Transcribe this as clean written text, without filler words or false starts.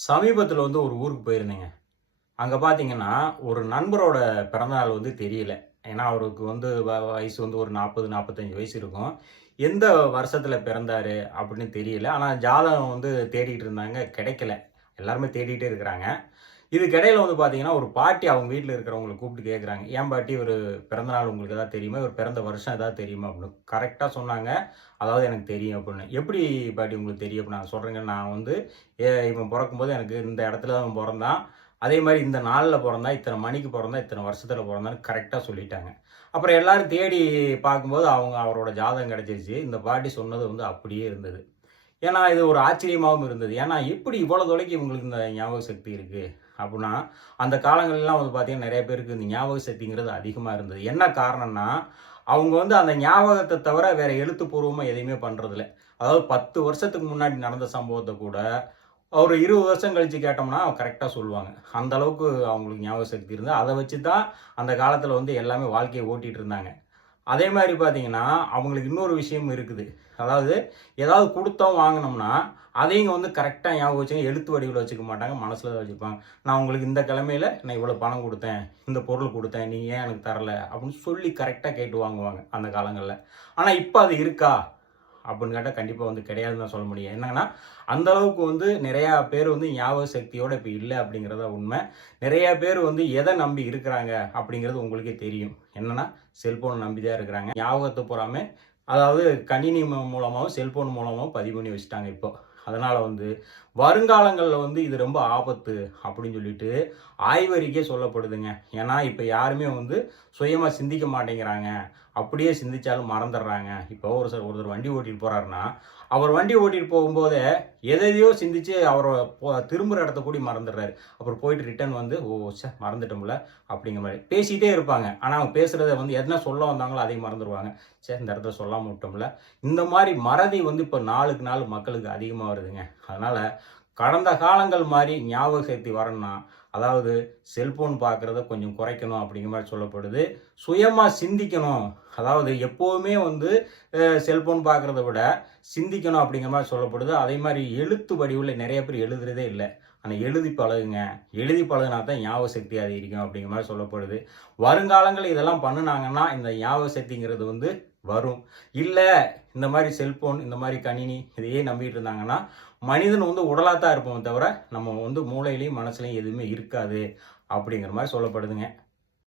சமீபத்தில ஒரு ஊருக்கு போயிருந்தேங்க. அங்க பார்த்தீங்கன்னா, ஒரு நண்பரோட பிறந்தநாள் தெரியல. ஏன்னா, அவருக்கு வயசு ஒரு 40, 45 வயசு இருக்கும். எந்த வருஷத்தில பிறந்தாரு அப்படின்னு தெரியல. ஆனா ஜாதகம் தேடிட்டு இருந்தாங்க, கிடைக்கல. எல்லாருமே தேடிட்டே இருக்கிறாங்க. இதுக்கிடையில பார்த்தீங்கன்னா, ஒரு பாட்டி அவங்க வீட்ல இருக்கிறவங்கள கூப்பிட்டு கேட்குறாங்க. "ஏன் பாட்டி இவரு பிறந்த நாள் உங்களுக்கு ஏதாவது தெரியுமா? இவர் பிறந்த வருஷம் ஏதாவது தெரியுமா?" அப்படின்னு. கரெக்ட்டா சொன்னாங்க. அதாவது எனக்கு தெரியும் அப்படின்னு. "எப்படி பாட்டி உங்களுக்கு தெரியும்?" அப்படி நான் சொல்றேங்க. நான் இவன் பொறக்கும்போது எனக்கு இந்த இடத்துல தான் அவன் பொறந்தான். அதே மாரி இந்த நாள்ல பொறந்தான், இத்தன மணிக்கு பொறந்தான், இத்தன வருஷத்துல பொறந்தான்னு கரெக்ட்டா சொல்லிட்டாங்க. அப்புறம் எல்லாரும் தேடி பார்க்கும்போது அவரோட ஜாதகம் கிடைச்சிருச்சு. இந்த பாட்டி சொன்னது அப்படியே இருந்தது. ஏன்னா, இது ஒரு ஆச்சரியமாவும் இருந்தது. ஏன்னா, எப்படி இவ்வளோ தொலைக்கு இவங்களுக்கு இந்த ஞாபக சக்தி இருக்கு? அப்புட்ன்னா, அந்த காலங்கள்லாம் பார்த்தீங்கன்னா, நெறைய பேருக்கு இந்த ஞாபக சக்திங்கிறது அதிகமா இருந்தது. என்ன காரணம்னா, அவங்க அந்த ஞாபகத்த தவிர வேற எழுத்துப்பூர்வமா எதையுமே பண்றதில்ல. அதாவது 10 வருஷத்துக்கு முன்னாடி நடந்த சம்பவத்த கூட, ஒரு 20 வருஷம் கழிச்சு கேட்டோம்னா, கரெக்ட்டா சொல்லுவாங்க. அந்த அளவுக்கு அவங்களுக்கு ஞாபக சக்தி இருந்தது. அத வச்சு தான் அந்த காலத்தில எல்லாமே வாழ்க்கைய ஓட்டிட்டு இருந்தாங்க. அதே மாரி பார்த்தீங்கன்னா, அவங்களுக்கு இன்னொரு விஷயம் இருக்குது. அதாவது ஏதாவது குடுத்தோம், வாங்குனோம்னா, அதையும் கரெக்ட்டா ஞாபகம் வச்சுங்க. எழுத்து வடிவில வச்சுக்க மாட்டாங்க. மனசுல தான் வச்சுப்பாங்க. நான் உங்களுக்கு இந்த கிழமையில நான் இவ்வளோ பணம் குடுத்தேன். இந்த பொருள் குடுத்தேன். நீங்க ஏன் எனக்கு தரல? அப்படின்னு சொல்லி கரெக்ட்டா கேட்டு வாங்குவாங்க, அந்த காலங்கள்ல. ஆனா, இப்ப அது இருக்கா? அப்படின்னு கேட்டா கண்டிப்பா கிடையாதுன்னு தான் சொல்ல முடியும். என்னன்னா, அந்த அளவுக்கு நெறையா பேர் ஞாபக சக்தியோட இப்ப இல்ல அப்படிங்கிறது தான் உண்மை. நெறைய பேர் எத நம்பி இருக்கிறாங்க அப்படிங்கிறது உங்களுக்கே தெரியும். என்னன்னா, செல்போன நம்பி தான் இருக்கிறாங்க. ஞாபகத்த பூராமே அதாவது கணினி மூலமாவும், செல்போன் மூலமாவும் பதிவு பண்ணி வச்சுட்டாங்க இப்போ. அதனால வருங்காலங்கள்ல இது ரொம்ப ஆபத்து அப்படின்னு சொல்லிட்டு ஆய்வறிக்கை சொல்லப்படுதுங்க. ஏன்னா, இப்ப யாருமே சுயமா சிந்திக்க மாட்டேங்கிறாங்க. அப்படியே சிந்திச்சாலும் மறந்துடுறாங்க. இப்போ ஒருத்தர் வண்டி ஓட்டிட்டு போறாருன்னா, அவர் வண்டி ஓட்டிட்டு போகும்போதே எதையோ சிந்திச்சு அவர திரும்புற இடத்த கூடி மறந்துடுறாரு. அப்புறம் போயிட்டு ரிட்டர்ன் "ஓ! மறந்துட்டோம்ல" அப்படிங்கிற மாரி. பேசிட்டே இருப்பாங்க. ஆனா அவங்க பேசுறத என்ன சொல்ல வந்தாங்களோ அதையும் மறந்துருவாங்க. இந்த இடத்துல சொல்லாம விட்டோம்ல. இந்த மாரி மறதி இப்ப நாளுக்கு நாள் மக்களுக்கு அதிகமா வருதுங்க. அதனால கடந்த காலங்கள் மாரி ஞாபக சக்தி வரணும்னா, அதாவது செல்போன் பார்க்கிறத கொஞ்சம் குறைக்கணும் அப்படிங்கிற மாரி சொல்லப்படுது. சுயமா சிந்திக்கணும். அதாவது எப்பவுமே செல்போன் பார்க்கிறத விட சிந்திக்கணும் அப்படிங்கிற மாரி சொல்லப்படுது. அதே மாரி எழுத்து வடிவில நெறைய பேர் எழுதுறதே இல்ல. ஆனா எழுதி பழகுங்க. எழுதி பழகுனா தான் ஞாபக சக்தி அதிகரிக்கும் அப்படிங்கிற மாரி சொல்லப்படுது. வருங்காலங்கள்ல இதெல்லாம் பண்ணுனாங்கன்னா, இந்த ஞாபக சக்திங்கிறது வரும். இல்ல இந்த மாரி செல்போன், இந்த மாரி கணினி இதையே நம்பிட்டு இருந்தாங்கன்னா, மனிதன் உடலா தான் இருப்போமே தவிர, நம்ம மூளையிலயும், மனசுலயும் எதுவுமே இருக்காது அப்படிங்கிற மாரி சொல்லப்படுதுங்க.